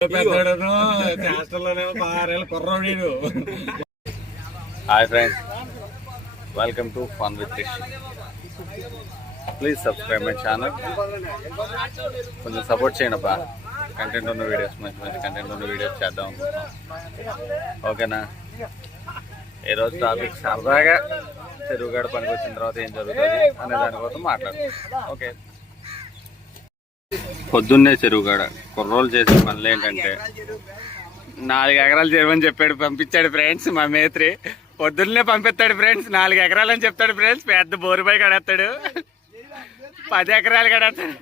Hi friends, welcome to fun with fish. Please subscribe my channel. కొంచెం support చేయండి అబ్బా. Content ఉన్న videos, మంచి మంచి కంటెంట్ ఉన్న వీడియోస్ చేద్దాం అనుకుంటున్నాం. ఓకేనా? ఈరోజు టాపిక్ సరదాగా చెరువుగడ పనికి వచ్చిన తర్వాత ఏం జరుగుతుంది అనే దానికోసం మాట్లాడుతున్నాం. ఓకే, పొద్దున్నే చెరువుగడ కుర్రోలు చేసే పనులు ఏంటంటే 4 ఎకరాలు చెరువని చెప్పాడు, పంపించాడు ఫ్రెండ్స్. మా మేత్రి పొద్దున్నే పంపిస్తాడు ఫ్రెండ్స్. 4 ఎకరాలు అని చెప్తాడు ఫ్రెండ్స్. పెద్ద బోరుబాయి కడేస్తాడు, 10 ఎకరాలు కడేస్తాడు.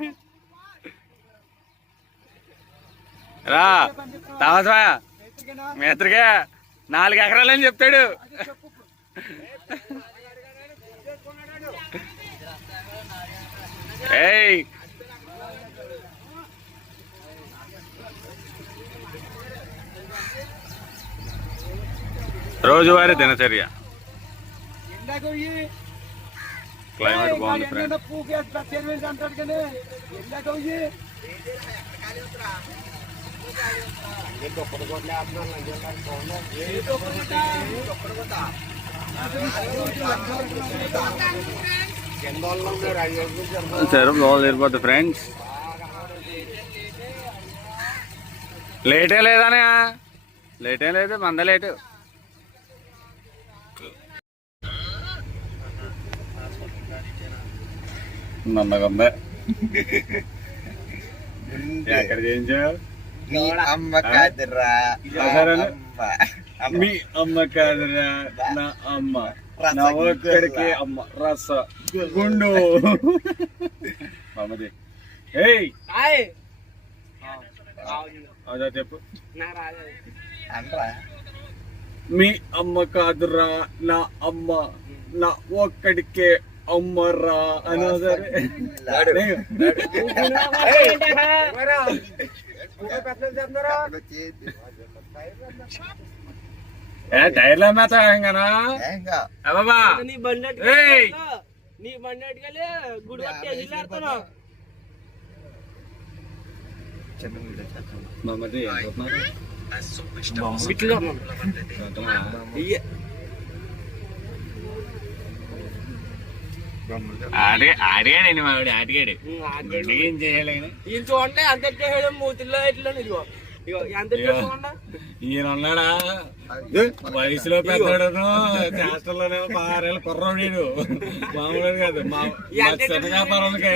రా తామసా మేత్రిగా 4 ఎకరాలు అని చెప్తాడు. ఏయ్ రోజువారీ దినచర్య. క్లైమేట్ బాగుంది ఫ్రెండ్స్. చెరువు లోపల తీరిపోద్ది ఫ్రెండ్స్. లేటే లేదనే, లేటే లేదు, మంద లేటు. నన్నగమ్మే ఎక్కడ చేయించావు? మీ అమ్మ కాదురా నా అమ్మ, నా ఒక్కడికి అమ్మ రస గుండు. మామది ఏయ్ అదా చెప్పు. మీ అమ్మ కాదురా నా అమ్మ, నా ఒక్కడికే అమ్మరా అని. టైర్ల మేత హంగనా బాబా నీ బండి అటుకెళ్ళి గుడి మామది ఆడిగాడు మావిడ, ఆడిగాడు గుడ్డికి ఏం చేయాలి. ఈయన చూడండి అంత ఎట్టేసాడు మూతిలో ఎట్లా. ఈయన ఉన్నాడా వయసులో పెద్దోడను, హాస్టల్లోనేమో 6 ఏళ్ళ కుర్రోడు. మామూలు కాదు. చిన్న వ్యాపారానికి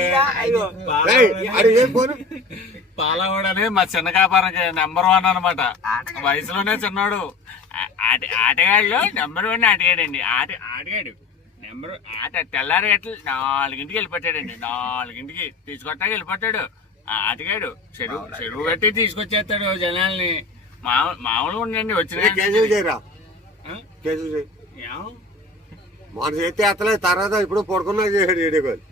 పాలవాడని మా చిన్న వ్యాపారానికి నెంబర్ 1 అనమాట. వయసులోనే చిన్నాడు. ఆటగాళ్ళు నెంబర్ 1 ఆటగాడండి. ఆటగాడు నెంబర్ తెల్లారి గట్ల 4ంటికి వెళ్ళిపోతాడండి. 4ంటికి తీసుకొట్టాక వెళ్ళిపోతాడు. ఆటగాడు చెరువు కట్టి తీసుకొచ్చేస్తాడు జనాల్ని. మామూలుగా ఉండండి. వచ్చిన మన చేతి ఎత్తలేదు. తర్వాత ఇప్పుడు పడుకున్నా చేసాడు వీడియో కాల్.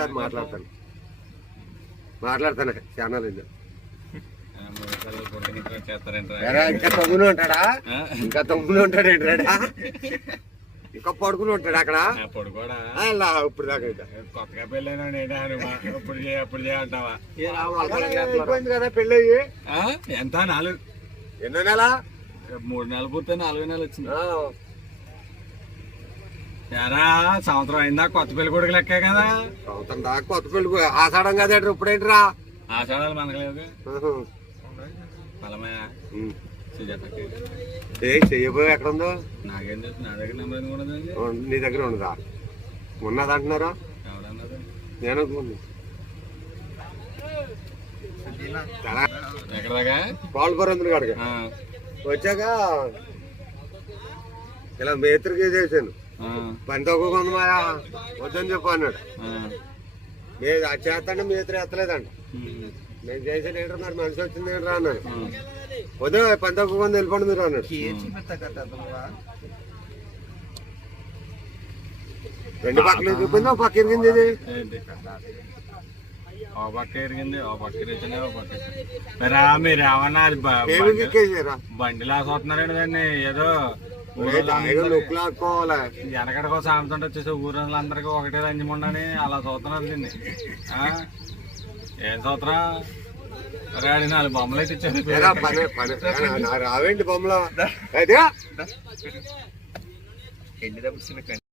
సార్ మాట్లాడతాను ఛానల్. ఇంకా తమ్ముడు ఉంటాడా? ఇంకా తమ్ముడు ఉంటాడు ఏంటాడా? ఇంకా పడుకుని ఉంటాడు అక్కడ. పడుకోడా ఇప్పుడు దాకా కొత్తగా పెళ్ళైనా ఇప్పుడు చేయంటావా? అయిపోయింది కదా పెళ్ళి అయ్యి. ఎంత 4 ఎన్నో నెల? 3 నెలలు పూర్తి 4వ నెల వచ్చింది. ఎరా సంవత్సరం అయిందా కొత్త పెళ్లి కొడుకు లెక్కే కదా. సంవత్సరం దాకా కొత్త పెళ్లి ఆషాఢం కదా. ఇప్పుడేంటిరా ఆషాఢాలు మనకలేదు. బలమయ్యా చెయ్యబోయే ఎక్కడ ఉందో నాకేం తెలుసు. నా దగ్గర నెంబర్ కూడా నీ దగ్గర ఉండదా? ఉన్నది అంటున్నారా? ఎవడన్నారు? నేను ఎక్కడ దాకా పాల్పరందులు కాడికి వచ్చాక ఇలా మేత్రికి చేశాను. పని తక్కువ కొంత మా వద్దని చెప్పు అన్నాడు. చేస్తాంటే మేత్రి ఎత్తలేదంట. నేను చేసాను ఏంటో మరి మనిషి వచ్చింది ఏంట్రా అన్నాడు. వద్దు పని తక్కువ కొంత వెళ్ళిపోండి మీరు అన్నాడు. 2 పక్కలు చూపింది. ఒక పక్క ఎరిగింది. ఇది పక్క ఎరిగింది, పక్క ఎరిగింది. మీరు ఏమన్నా బండిలా చూస్తున్నారండి దాన్ని. ఏదో వెనకడికో సామెత వచ్చేసి ఊరందరికీ ఒకటే రంజముండని అలా చూస్తున్నారు దీన్ని. ఏం చూత్తరా? అరే ఆడి 4 బొమ్మలు అయితే ఇచ్చారు. ఏరా పని పని రావేంటి బొమ్మలో? అయితే